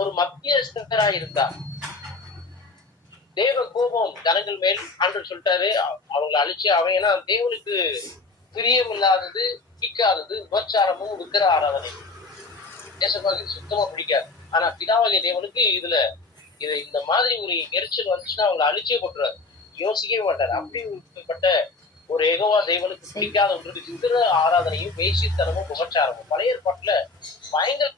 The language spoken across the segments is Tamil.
ஒரு மத்தியஸ்தரா இருந்தா தேவ கோபம் ஜனங்கள் மேல் ஆண்டு சொல்லிட்டாரு. அவங்களை அழிச்சு அவன் ஏன்னா தேவனுக்கு பிரியம் இல்லாதது பிடிக்காதது உபச்சாரமும் விக்கிர ஆராதனை. தேசப்பாக்கு சுத்தமா பிடிக்காது. ஆனா பிதாவாகிய தேவனுக்கு இதுல இது இந்த மாதிரி ஒரு எரிச்சல் வந்துச்சுன்னா அவங்களை அழிச்சே போட்டுறாரு யோசிக்கவே மாட்டாரு. அப்படிப்பட்ட ஒரு எகவா தேவனுக்கு பிடிக்காத ஒன்று விக்கிர ஆராதனையும் வேசித்தனமும் உபச்சாரமும் பழைய ஏற்பாட்டுல பயங்கர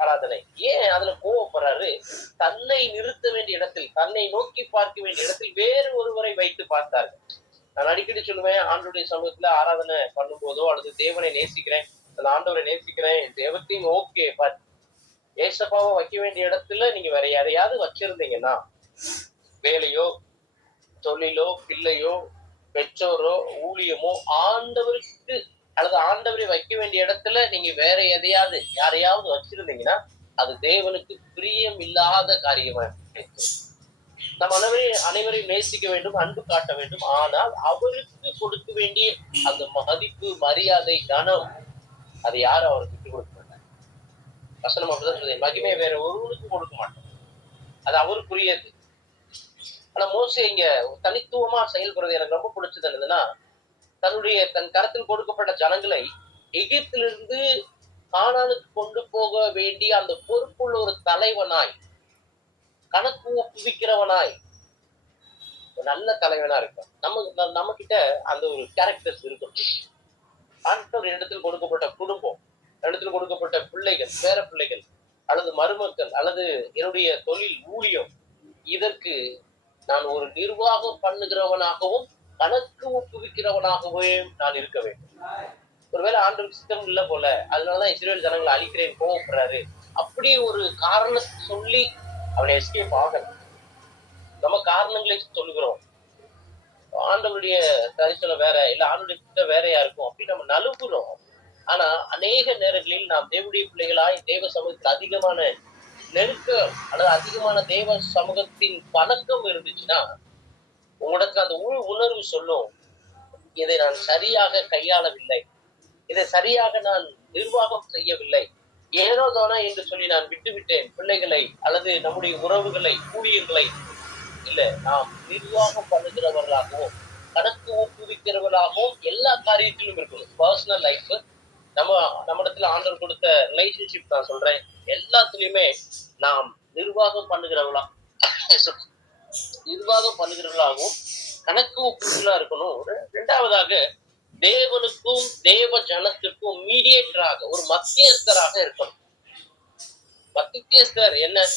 ஆராதனை. ஏன் அதுல கோவப்படுறாரு தன்னை நிறுத்த வேண்டிய இடத்தில் தன்னை நோக்கி பார்க்க வேண்டிய இடத்தில் வேறு ஒருவரை வைத்து பார்த்தார்கள். நான் அடிக்கடி சொல்லுவேன் ஆண்டுடைய சமூகத்துல ஆராதனை பண்ணும்போதோ அல்லது தேவனை நேசிக்கிறேன் அந்த ஆண்டவரை நேசிக்கிறேன் தேவத்தையும் ஓகே பட் ஏசப்பாவை வைக்க வேண்டிய இடத்துல நீங்க வேற யாரையாவது வச்சிருந்தீங்கன்னா வேலையோ தொழிலோ பிள்ளையோ பெற்றோரோ ஊழியமோ ஆண்டவருக்கு அல்லது ஆண்டவரை வைக்க வேண்டிய இடத்துல நீங்க வேற எதையாவது யாரையாவது வச்சிருந்தீங்கன்னா அது தேவனுக்கு பிரியம் இல்லாத காரியமா இருக்கும் நம்ம அனைவரையும் அனைவரையும் நேசிக்க வேண்டும் அன்பு காட்ட வேண்டும். ஆனால் அவருக்கு கொடுக்க வேண்டிய அந்த மதிப்பு மரியாதை கனம் அதை யாரும் அவருக்கு விட்டு கொடுக்க மாட்டாங்க. வசனம் அப்படிதான் மகிமை வேற ஒருவனுக்கும் கொடுக்க மாட்டோம் அது அவருக்குரியது. ஆனா மோஸ்ட்லி இங்க தனித்துவமா செயல்படுறது எனக்கு ரொம்ப பிடிச்சது என்னதுன்னா தன்னுடைய தன் கரத்தில் கொடுக்கப்பட்ட ஜனங்களை எகிப்திலிருந்து கானானுக்கு கொண்டு போக வேண்டிய அந்த பொறுப்புள்ள ஒரு தலைவனாய் கணக்கு ஒப்புவிக்கிறவனாய் ஒரு நல்ல தலைவனா இருக்கும் நம்ம நம்ம கிட்ட அந்த ஒரு கேரக்டர்ஸ் இருக்கும். ஆண்டவர் இடத்தில் கொடுக்கப்பட்ட குடும்பம் இடத்தில் கொடுக்கப்பட்ட பிள்ளைகள் பேர பிள்ளைகள் அல்லது மருமக்கள் அல்லது என்னுடைய தொழில் ஊழியம் இதற்கு நான் ஒரு நிர்வாகம் பண்ணுகிறவனாகவும் கணக்கு ஒப்புவிக்கிறவனாகவே நான் இருக்க வேண்டும். ஒருவேளை ஆண்டு சித்தம் இல்ல போல அதனாலதான் இஸ்ரேல் ஜனங்களை அழிக்கிறேன் கோவப்படுறாரு. அப்படி ஒரு காரணத்தை சொல்லி அவனை எஸ்கேப் ஆகணும் நம்ம காரணங்களை சொல்லுகிறோம். ஆண்டவருடைய தரிசனம் வேற இல்ல ஆண்டுடைய திட்டம் வேறையா இருக்கும் அப்படி நம்ம நலுகுறோம் ஆனா அநேக நேரங்களில் நாம் தேவடைய பிள்ளைகளாய் தேவ சமூகத்தில் அதிகமான நெருக்கம் அல்லது அதிகமான தேவ சமூகத்தின் பழக்கம் இருந்துச்சுன்னா உணர்வு சொல்லும் இதை நான் சரியாக கையாளவில்லை. இதை சரியாக நான் நிர்வாகம் செய்யவில்லை. ஏனோ தானா என்று சொல்லி நான் விட்டுவிட்டேன். பிள்ளைகளை அல்லது நம்முடைய உறவுகளை ஊழியர்களை. இல்ல நாம் நிர்வாகம் பண்ணுகிறவர்களாகவும் கணக்கு ஊக்குவிக்கிறவர்களாகவும் எல்லா காரியத்திலும் இருக்கணும். பர்சனல் லைஃப் நம்ம நம்மிடத்துல ஆண்டர் கொடுத்த ரிலேஷன்ஷிப் நான் சொல்றேன். எல்லாத்துலயுமே நாம் நிர்வாகம் பண்ணுகிறவர்களா நிர்வாகம் பண்ணுகிறவர்களாகவும் கணக்கு ஒப்புகளா இருக்கணும். ரெ- ரெண்டாவதாக தேவனுக்கும் தேவ ஜனத்திற்கும் மீடியேட்டராக ஒரு மத்தியஸ்தராக இருக்கணும். மத்தியஸ்தர் என்ன?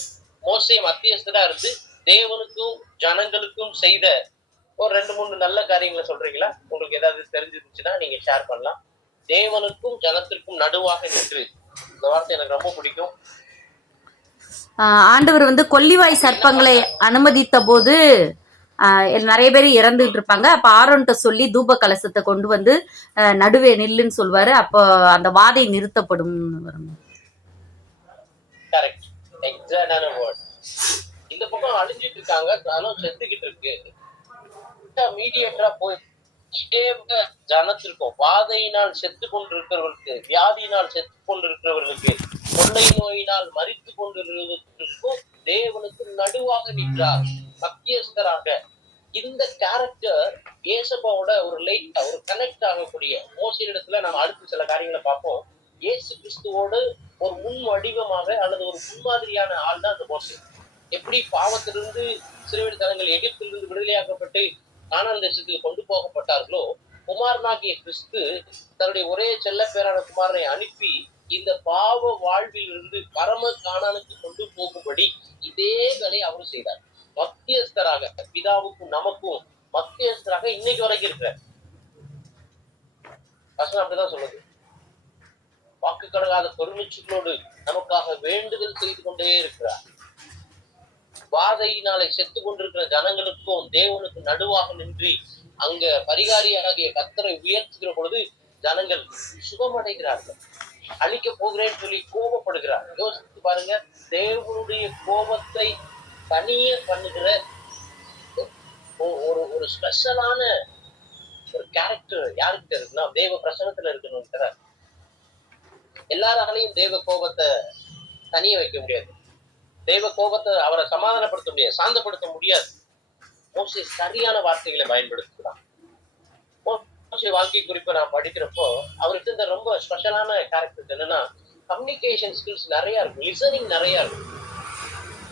மோசை மத்தியஸ்தரா இருந்து தேவனுக்கும் ஜனங்களுக்கும் செய்த ஒரு ரெண்டு மூணு நல்ல காரியங்களை சொல்றீங்களா? உங்களுக்கு ஏதாவது தெரிஞ்சிருந்துச்சுன்னா நீங்க ஷேர் பண்ணலாம். தேவனுக்கும் ஜனத்திற்கும் நடுவாக நின்று. இந்த வார்த்தை எனக்கு ரொம்ப பிடிக்கும். ஆண்டவர் வந்து கொல்லிவாய் சர்ப்பங்களை அனுமதித்த போது நிறைய பேர் இறந்துகிட்டு இருப்பாங்க. அப்ப ஆரோன்ட்ட சொல்லி தூப கலசத்தை கொண்டு வந்து நடுவே நில்லுன்னு சொல்வாரு. அப்போ அந்த வாதை நிறுத்தப்படும். வரும் கரெக்ட் இந்த பக்கம் அழிஞ்சிட்டு இருக்காங்க. ஜனம் செத்துக்கிட்டு இருக்கு. மீடியேட்டரா போய் தேவ ஜனத்திற்கும் வாதையினால் செத்து கொண்டிருக்கிறவர்களுக்கு வியாதியினால் செத்து கொண்டிருக்கிறவர்களுக்கு கொள்ளை நோயினால் மறித்து கொண்டிருக்கிறவர்களுக்கும் தேவனுக்கு நடுவாக நின்றார். மத்தியஸ்தராக இந்த கேரக்டர் ஏசப்பாவோட ஒரு லைட் ஒரு கனெக்ட் ஆகக்கூடிய மோசின் இடத்துல நம்ம அடுத்து சில காரியங்களை பார்ப்போம். இயேசு கிறிஸ்துவோடு ஒரு முன் வடிவமாக அல்லது ஒரு முன்மாதிரியான ஆள் தான் அந்த மோசே. எப்படி பாவத்திலிருந்து சிறுவன் தனங்கள் எகிப்திலிருந்து விடுதலையாக்கப்பட்டு கானான் தேசத்துக்கு கொண்டு போகப்பட்டார்களோ குமாரனாகிய கிறிஸ்து தன்னுடைய ஒரே செல்ல பேரான குமாரனை அனுப்பி இந்த பாவ வாழ்விலிருந்து பரம காணானுக்கு கொண்டு போகும்படி இதே வேலை அவர் செய்தார். மத்தியஸ்தராக பிதாவுக்கும் நமக்கும் மத்தியஸ்தராக இன்னைக்கு வரைக்கும் இருக்கிறார். வசனம் அப்படிதான் சொல்லுது. வாக்கு கடகாத பெருமிச்சுகளோடு நமக்காக வேண்டுதல் செய்து கொண்டே இருக்கிறார். வாதையினாலே செத்து கொண்டிருக்கிற ஜனங்களுக்கும் தேவனுக்கு நடுவாக நின்று அங்க பரிகாரியாகிய கத்தரை உயர்த்துகிற பொழுது ஜனங்கள் சுகமடைகிறார்கள். அழிக்க போகிறேன்னு சொல்லி கோபப்படுகிறார். யோசித்து பாருங்க தேவனுடைய கோபத்தை தனியே பண்ணுகிற ஒரு ஒரு ஸ்பெஷலான ஒரு கேரக்டர் யாருக்கிட்ட இருக்குன்னா தேவ பிரசனத்துல இருக்கணும் எல்லாராலையும் தேவ கோபத்தை தனிய வைக்க முடியாது. தெய்வ கோபத்தை அவரை சமாதானப்படுத்த முடியாது சாந்தப்படுத்த முடியாது. மோஸ்ட்லி சரியான வார்த்தைகளை பயன்படுத்துகிறான். மோசே வாழ்க்கை குறிப்பை நான் படிக்கிறப்போ அவருக்கு இந்த ரொம்ப ஸ்பெஷலான கேரக்டர் என்னன்னா கம்யூனிகேஷன் ஸ்கில்ஸ் நிறைய இருக்கும் லிசனிங் நிறைய இருக்கும்.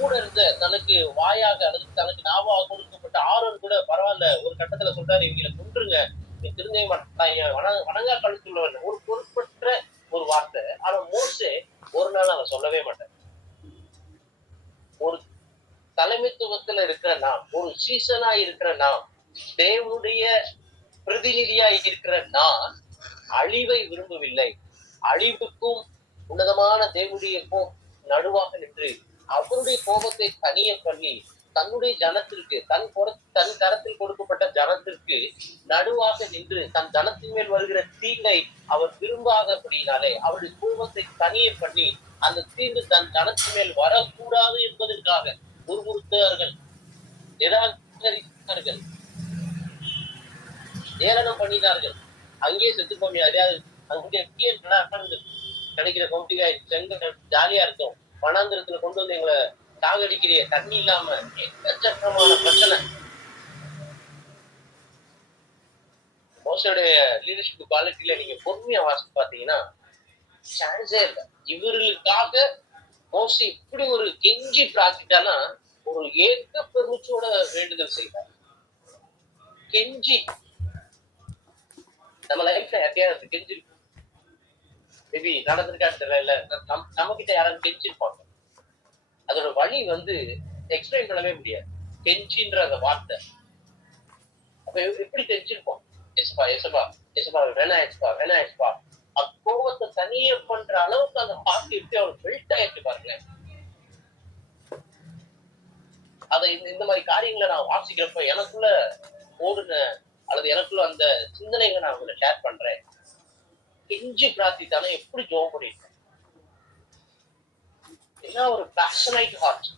கூட இருந்த தனக்கு வாயாக அல்லது தனக்கு நாவாக கொடுக்கப்பட்ட ஆரோன் கூட பரவாயில்ல ஒரு கட்டத்துல சொல்றாரு இவங்களை கொன்றுங்க. நீ மாட்டாங்க வணங்கா கழுத்துள்ளவன் ஒரு பொருட்பற்ற ஒரு வார்த்தை. ஆனா மோசே ஒரு நாள் அதை சொல்லவே மாட்டேன் ஒரு தலைமைத்துவத்துல இருக்கிற நாம் ஒரு சீசனா இருக்கிற நாம் தேவனுடைய பிரதிநிதியா இருக்கிற நான் அழிவை விரும்பவில்லை. அழிவுக்கும் உன்னதமான தேவனுடையக்கும் நடுவாக நின்று அவருடைய கோபத்தை தனிய பண்ணி தன்னுடைய ஜனத்திற்கு தன் புற தன் கரத்தில் கொடுக்கப்பட்ட ஜனத்திற்கு நடுவாக நின்று தன் ஜனத்தின் மேல் வருகிற தீங்கை அவர் விரும்பாத விரும்பாதபடியினாலே அவருடைய கோபத்தை தனிய பண்ணி அந்த தீங்கு தன் ஜனத்தின் மேல் வரக்கூடாது என்பதற்காக முறுமுறுத்தார்கள். நிராகரித்தார்கள். ஏளனம் பண்ணினார்கள். அங்கேயே செத்து போமியா அதாவது அங்கே கிடைக்கிற கொம்பிகாய் செங்கல் ஜாலியா இருக்கும். வனாந்திரத்துல கொண்டு வந்து எங்களை சாகடிக்கிறிய தண்ணி இல்லாம எக்கச்சக்கமான பிரச்சனை. மோசோடைய லீடர்ஷிப் குவாலிட்டியில நீங்க பொறுமையா வாசித்து பாத்தீங்கன்னா சான்ஸே இல்லை. இவர்களுக்காக மோசி இப்படி ஒரு கெஞ்சி பிரார்த்திட்டானா ஒரு ஏக்க பெருமிச்சோட வேண்டுதல் செய்தார். கெஞ்சி. நம்ம லைஃப்ல எப்பயாவது கெஞ்சி மேபி நடந்திருக்கான்னு தெரியல. நம் நம்ம கிட்ட யாராவது கெஞ்சிருப்பாங்க அதோட வழி வந்து எக்ஸ்பிளைன் பண்ணவே முடியாது. கெஞ்சின்ற அந்த வார்த்தை. அப்ப எப்படி தெரிஞ்சிருப்போம் எஸ்பா எஸ்பா எஸ்பா வேணா எஸ்பா வேணா எஸ்பா கோபத்தை தனியே பண்ற அளவுக்கு அந்த பாட்டு எப்படி அவர் பெல்ட் ஆயிட்டு பாருங்களேன். அதை இந்த இந்த மாதிரி காரியங்களை நான் வாசிக்கிறப்ப எனக்குள்ள ஓடுன அல்லது எனக்குள்ள அந்த சிந்தனைகளை நான் உங்களை ஷேர் பண்றேன். கெஞ்சி பிரார்த்தித்தாலும் எப்படி ஜோம் பண்ணிருக்கேன் ஏன்னா ஒரு பேஷனைட் ஹார்ட்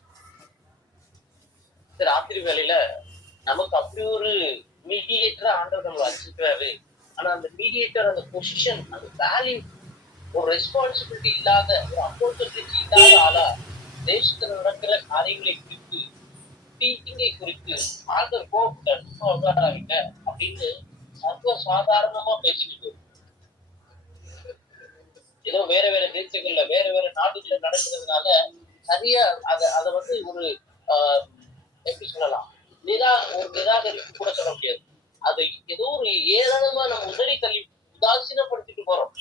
ராத்திரி வேலையில நமக்கு அப்படி ஒரு மீடியேட்டரா ஆண்டவர் நம்மளை வச்சிருக்கிறாரு. ஆனா அந்த மீடியேட்டர் அந்த பொசிஷன் அந்த வேல்யூ ஒரு ரெஸ்பான்சிபிலிட்டி இல்லாத ஒரு அக்கௌண்டபிலிட்டி இல்லாத ஆளா தேசத்துல நடக்கிற காரியங்களை குறித்து தீங்கை குறித்து ஆண்டர் கோபத்தை அப்படின்னு சர்வ சாதாரணமா பேசிட்டு ஏதோ வேற வேற தேசங்கள்ல வேற வேற நாடுகள்ல நடக்கிறதுனால நிறைய அதை அத வந்து ஒரு ஆஹ், எப்படி சொல்லலாம்? நிரா ஒரு நிராகரிப்பு கூட சொல்ல முடியாது. அதை ஏதோ ஒரு ஏராளமா நம்ம உதறி தள்ளி உதாசீனப்படுத்திட்டு போறோம்.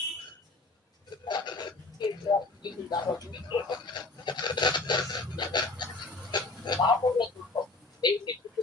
பாவங்களை கொடுப்போம் தெய்வத்தை கொடுத்து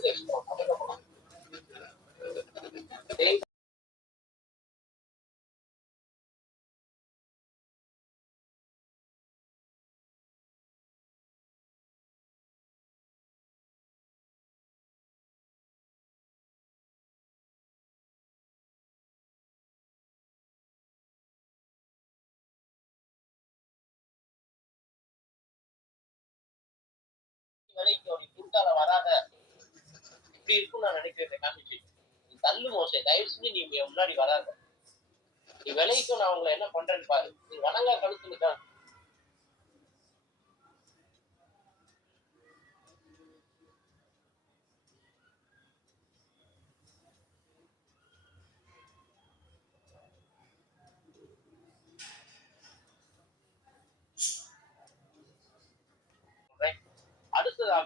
அவர்கள் அவனுக்கு வேலைக்கு குறுக்கால வராத இப்படி இருக்கும் நான் நினைக்கிறேன். காமிச்சு. நீ தள்ளு மோசை தயவு செஞ்சு நீ முன்னாடி வராத. நீ விலைக்கும் நான் உங்களை என்ன பண்றேன்னு பாரு. நீ வணங்க கழுத்துல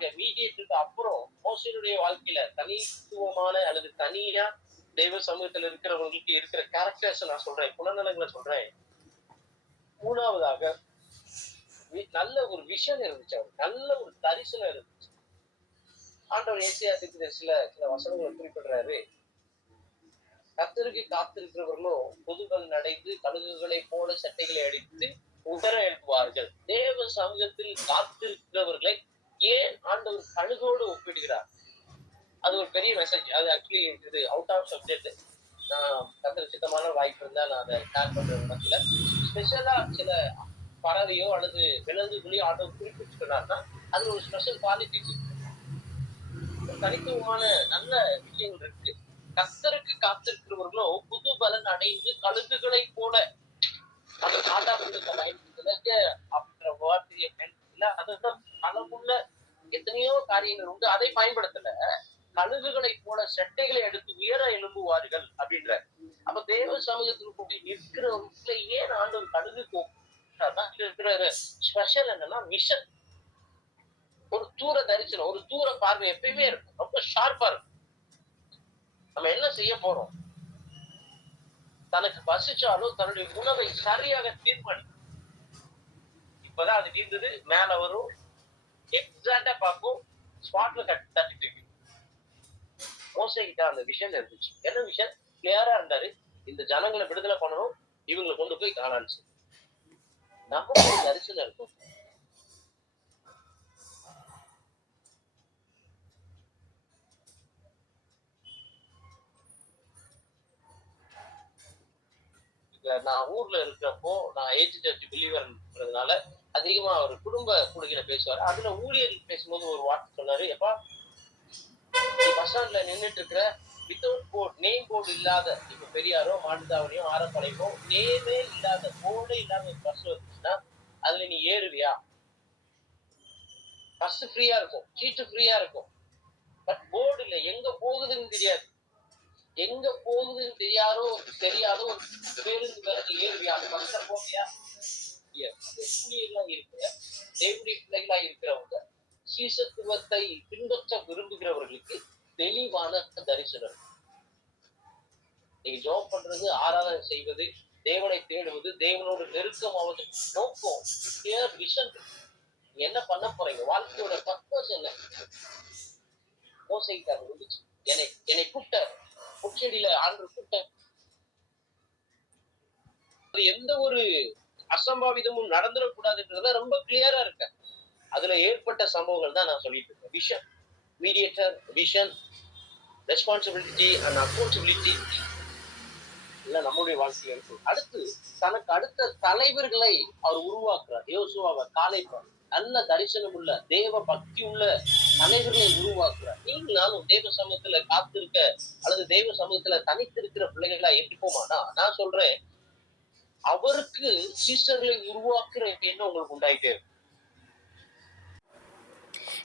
அடுத்ததாக மீடியேட்டருக்கு அப்புறம் மோசனுடைய வாழ்க்கையில தனித்துவமான அல்லது தனியா தெய்வ சமூகத்துல இருக்கிறவங்களுக்கு இருக்கிற கேரக்டர்ஸ் நான் சொல்றேன் குணநலங்களை சொல்றேன். மூணாவதாக நல்ல ஒரு விஷன் இருந்துச்சு அவர் நல்ல ஒரு தரிசனம் இருந்துச்சு. ஆண்டவர் ஏசியா சில சில வசனங்களை குறிப்பிடுறாரு. கத்தருக்கு காத்திருக்கிறவர்களும் பொதுகள் நடைந்து கழுகுகளை போல சட்டைகளை அடித்து உகர எழுப்புவார்கள். தேவ சமூகத்தில் காத்திருக்கிறவர்களை ஏன் ஆண்டவர் கழுகோடு ஒப்பிடுகிறார்? அது ஒரு பெரிய மெசேஜ் அது ஆக்சுவலி இது அவுட் ஆஃப் சப்ஜெக்ட் நான் கத்திர சித்தமான வாய்ப்பு இருந்தா நான் அதை ஷேர் பண்ற இடத்துல ஸ்பெஷலா சில பறவையோ அல்லது விலங்குகளையோ ஆண்டவர் குறிப்பிட்டு அது ஒரு ஸ்பெஷல் குவாலிட்டிஸ் தனித்துவமான நல்ல விஷயங்கள் இருக்கு. கத்தருக்கு காத்திருக்கிறவர்களோ புது பலன் அடைந்து கழுகுகளை போல அந்த சாதா புத்தகத்தை பயன்படுத்துறதுக்கு அப்புறம் வார்த்தையை பயன்படுத்தல அதுதான் பலமுள்ள எத்தனையோ காரியங்கள் உண்டு. அதை பயன்படுத்தல. கழுகுகளை போல செட்டைகளை எடுத்து உயர எழும்புவார்கள் அப்படின்ற அப்ப தேவ சமூகத்துக்கு போய் நிற்கிறவங்களை ஏன் ஆண்டவர் கழுகு கூப்பிட்டாருன்னா இருக்கிற ஸ்பெஷல் என்னன்னா விஷன் ஒரு தூர தரிசனம் ஒரு தூர பார்வை எப்பயுமே இருக்கும். ரொம்ப ஷார்ப்பா இருக்கும். நம்ம என்ன செய்ய போறோம்? தனக்கு பசிச்சாலும் தன்னுடைய உணவை சரியாக தீர்மானிக்கும் இப்பதான் அது தீர்ந்தது. மேல வரும் எக்ஸாக்டா பார்க்கும் ஸ்பாட்ல கட் தட்டி அந்த விஷன் இருந்துச்சு. என்ன விஷன் கிளியரா இருந்தாரு. இந்த ஜனங்களை விடுதலை பண்ணணும் இவங்களை கொண்டு போய் காணாச்சு நம்ம நமக்கு தரிசனம் இருக்கும் நான் ஊர்ல இருக்கிறப்போ நான் ஏஜ் சர்ச் பிலீவர்ன்றதுனால அதிகமா அவர் குடும்ப கூடுகையில பேசுவார். அதுல ஊழியர்கள் பேசும்போது ஒரு வார்த்தை சொன்னாரு எப்பா பஸ் ஸ்டாண்ட்ல நின்றுட்டு இருக்கிற வித்தவுட் போர்டு நேம் போர்டு இல்லாத இப்ப பெரியாரோ மாட்டுத்தாவணியோ ஆரப்பாளையமோ நேமே இல்லாத போர்டே இல்லாத ஒரு பஸ் வந்துச்சுன்னா அதுல நீ ஏறுவியா? பஸ் ஃப்ரீயா இருக்கும். சீட்டு ஃப்ரீயா இருக்கும். பட் போர்டு இல்ல. எங்க போகுதுன்னு தெரியாது. எங்க போகுதுன்னு தெரியாதோ தெரியாதோ ஒரு பேருந்து வேற ஏறுவியா? பஸ்ல போவியா ஊழியர்களா இருக்கிற தேவனுடைய பிள்ளைகளா இருக்கிறவங்க சீசத்துவத்தை பின்பற்ற விரும்புகிறவர்களுக்கு தெளிவான தரிசனம். நீங்க ஜோம் பண்றது ஆராதனை செய்வது தேவனை தேடுவது தேவனோட நெருக்கமாவது நோக்கம் விஷன் என்ன பண்ண போறீங்க? வாழ்க்கையோட பர்பஸ் என்ன? மோசைக்காரர் இருந்துச்சு என்னை என்னை கூட்ட முச்செடியில ஆண்டு கூப்பிட்டார். அது எந்த ஒரு அசம்பாவிதமும் நடந்துடக்கூடாதுன்றதுல ரொம்ப கிளியரா இருக்க அதுல ஏற்பட்ட சம்பவங்கள் தான் நான் சொல்லிட்டு இருக்கேன். Vision mediator vision responsibility and accountability எல்லாம் நம்முடைய வாழ்க்கையில அடுத்து தனக்கு அடுத்த தலைவர்களை அவர் உருவாக்குறார். யோசுவாவை காலைப்பார் நல்ல தரிசனம் உள்ள தேவ பக்தி உள்ள தலைவர்களை உருவாக்குறார். நீங்க நானும் தேவ சமூகத்துல காத்திருக்க அல்லது தேவ சமூகத்துல தனித்திருக்கிற பிள்ளைகளா எப்படிப்போமானா நான் சொல்றேன் அவருக்கு சிஸ்டர்களை உருவாக்குற எண்ணம் உங்களுக்கு உண்டாயிட்டே இருக்கும்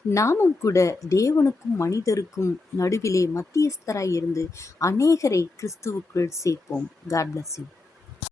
நாமும் கூட தேவனுக்கும் மனிதருக்கும் நடுவிலே மத்தியஸ்தராய் இருந்து அநேகரை கிறிஸ்துவுக்குள் சேர்ப்போம். God bless you